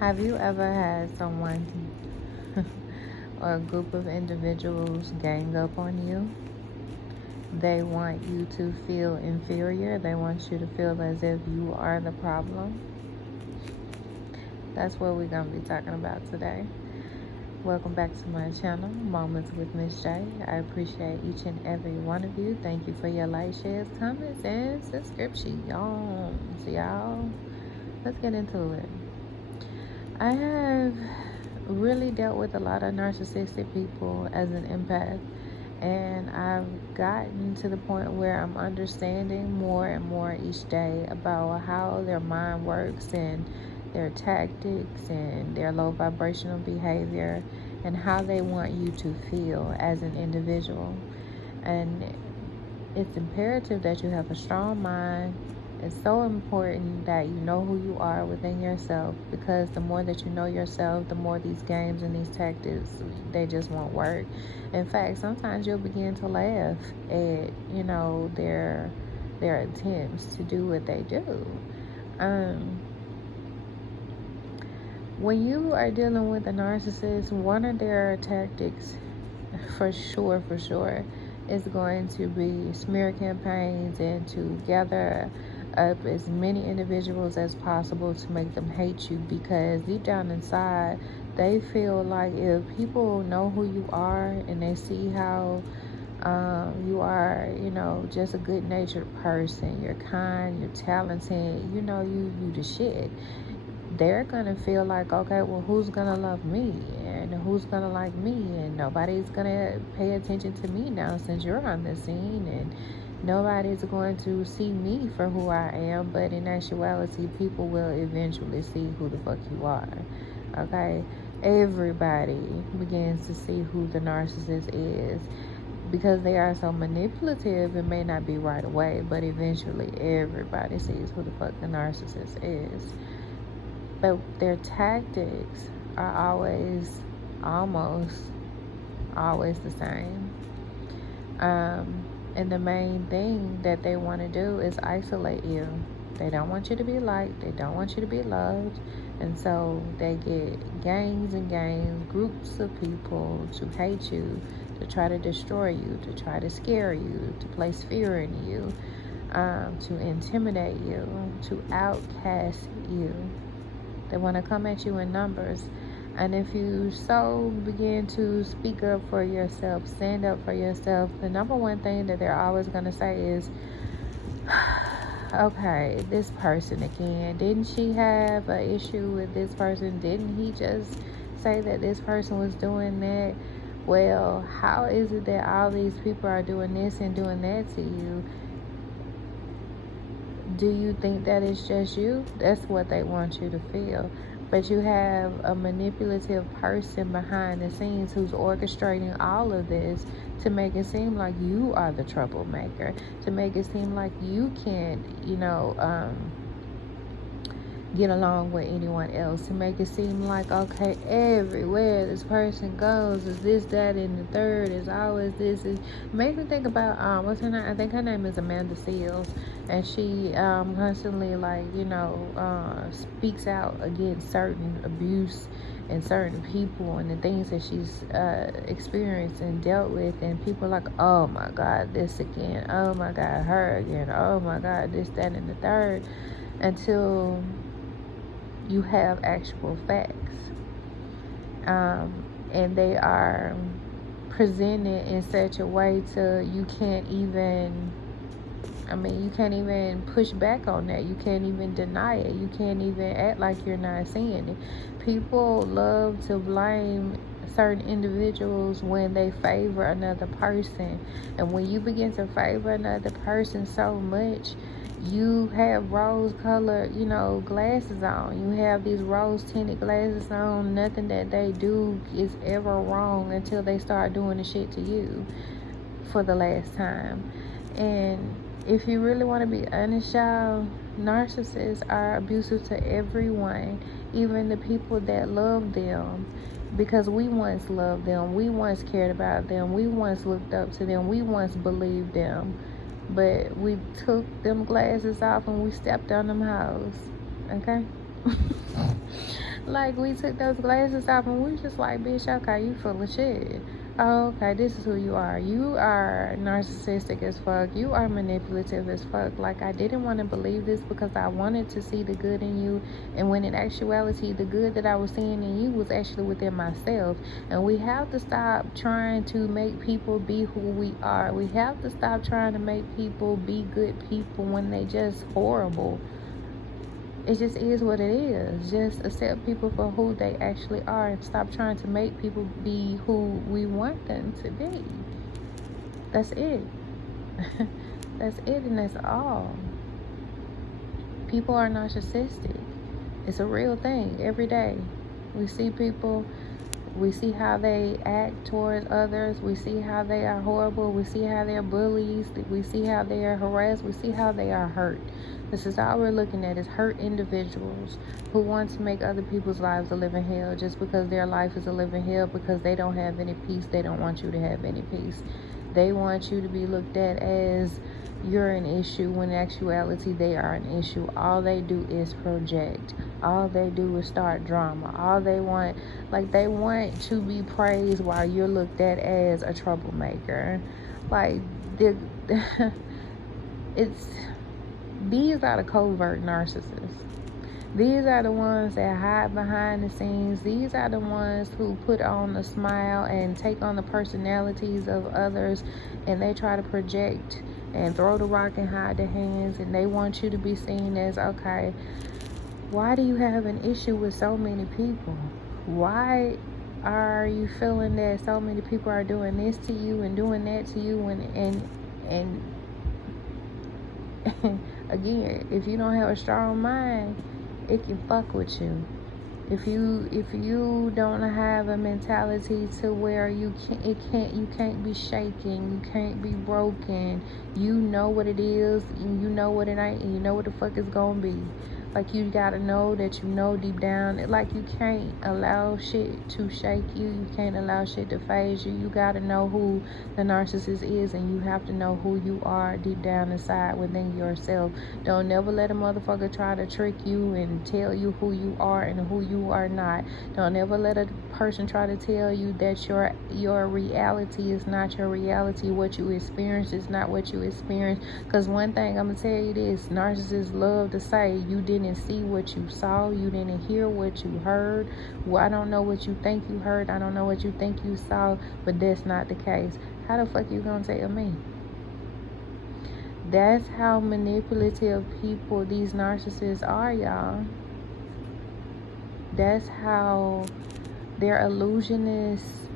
Have you ever had someone or a group of individuals gang up on you? They want you to feel inferior. They want you to feel as if you are the problem. That's what we're going to be talking about today. Welcome back to my channel, Moments with MsJaye. I appreciate each and every one of you. Thank you for your likes, shares, comments, and subscriptions. Y'all, let's get into it. I have really dealt with a lot of narcissistic people as an empath, and I've gotten to the point where I'm understanding more and more each day about how their mind works and their tactics and their low vibrational behavior and how they want you to feel as an individual. And it's imperative that you have a strong mind. It's so important that you know who you are within yourself, because the more that you know yourself, the more these games and these tactics, they just won't work. In fact, sometimes you'll begin to laugh at, their attempts to do what they do. When you are dealing with a narcissist, one of their tactics, for sure, is going to be smear campaigns and to gather up as many individuals as possible to make them hate you, because deep down inside they feel like if people know who you are and they see how you are, just a good-natured person, you're kind, you're talented, you the shit, they're gonna feel like, okay, well, who's gonna love me and who's gonna like me, and nobody's gonna pay attention to me now since you're on the scene, and nobody's going to see me for who I am. But in actuality, people will eventually see who the fuck you are. Okay, everybody begins to see who the narcissist is, because they are so manipulative. It may not be right away, but eventually everybody sees who the fuck the narcissist is. But their tactics are almost always the same. And the main thing that they want to do is isolate you. They don't want you to be liked. They don't want you to be loved. And so they get gangs and gangs, groups of people to hate you, to try to destroy you, to try to scare you, to place fear in you, to intimidate you, to outcast you. They want to come at you in numbers. And if you so begin to speak up for yourself, stand up for yourself, the number one thing that they're always going to say is, okay, this person again. Didn't she have an issue with this person? Didn't he just say that this person was doing that? Well, how is it that all these people are doing this and doing that to you? Do you think that it's just you? That's what they want you to feel. But you have a manipulative person behind the scenes who's orchestrating all of this to make it seem like you are the troublemaker, to make it seem like you can't, get along with anyone else, to make it seem like, okay, everywhere this person goes is this, that, and the third, is always this. It makes me think about what's her name? I think her name is Amanda Seals, and she constantly speaks out against certain abuse and certain people and the things that she's experienced and dealt with, and people are like, oh my god, this again, oh my god, her again, oh my god, this, that, and the third, until you have actual facts, and they are presented in such a way to you can't even push back on that. You can't even deny it. You can't even act like you're not seeing it. People love to blame certain individuals when they favor another person, and when you begin to favor another person so much, you have rose-colored, glasses on. You have these rose-tinted glasses on. Nothing that they do is ever wrong until they start doing the shit to you for the last time. And if you really want to be honest, y'all, narcissists are abusive to everyone, even the people that love them. Because we once loved them, we once cared about them, we once looked up to them, we once believed them. But we took them glasses off and we stepped on them hoes. Okay? Like, we took those glasses off and we just like, bitch, okay, you full of shit. Oh, okay, this is who you are. You are narcissistic as fuck. You are manipulative as fuck. Like, I didn't want to believe this because I wanted to see the good in you. And when in actuality, the good that I was seeing in you was actually within myself. And we have to stop trying to make people be who we are. We have to stop trying to make people be good people when they just horrible. It just is what it is. Just accept people for who they actually are and stop trying to make people be who we want them to be. That's it. That's it, and that's all. People are narcissistic. It's a real thing every day. We see people, we see how they act towards others, we see how they are horrible, we see how they're bullies, we see how they are harassed, we see how they are hurt. This is all we're looking at, is hurt individuals who want to make other people's lives a living hell just because their life is a living hell, because they don't have any peace. They don't want you to have any peace. They want you to be looked at as you're an issue, when in actuality they are an issue. All they do is project. All they do is start drama. All they want, like, they want to be praised while you're looked at as a troublemaker. Like, these are the covert narcissists. These are the ones that hide behind the scenes. These are the ones who put on a smile and take on the personalities of others, and they try to project and throw the rock and hide their hands, and they want you to be seen as, okay, why do you have an issue with so many people? Why are you feeling that so many people are doing this to you and doing that to you? And again, if you don't have a strong mind, it can fuck with you. If you don't have a mentality to where you can't be shaken, you can't be broken. You know what it is, and you know what it ain't, and you know what the fuck it's gonna be. Like, you gotta know that you know deep down. Like, you can't allow shit to shake you. You can't allow shit to phase you. You gotta know who the narcissist is, and you have to know who you are deep down inside within yourself. Don't never let a motherfucker try to trick you and tell you who you are and who you are not. Don't ever let a person try to tell you that your reality is not your reality. What you experience is not what you experience. Because one thing I'm gonna tell you this, narcissists love to say you didn't see what you saw, you didn't hear what you heard. Well, I don't know what you think you heard, I don't know what you think you saw, but that's not the case. How the fuck you gonna tell me? That's how manipulative people these narcissists are, y'all. That's how they're illusionists,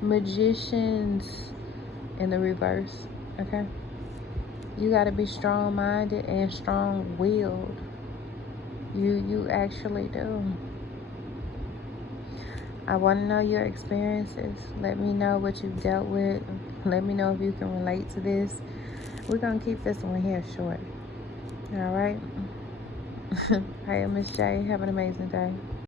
magicians in the reverse. Okay, you got to be strong-minded and strong-willed. You actually do. I want to know your experiences. Let me know what you've dealt with. Let me know if you can relate to this. We're gonna keep this one here short. All right. Hey, MsJaye. Have an amazing day.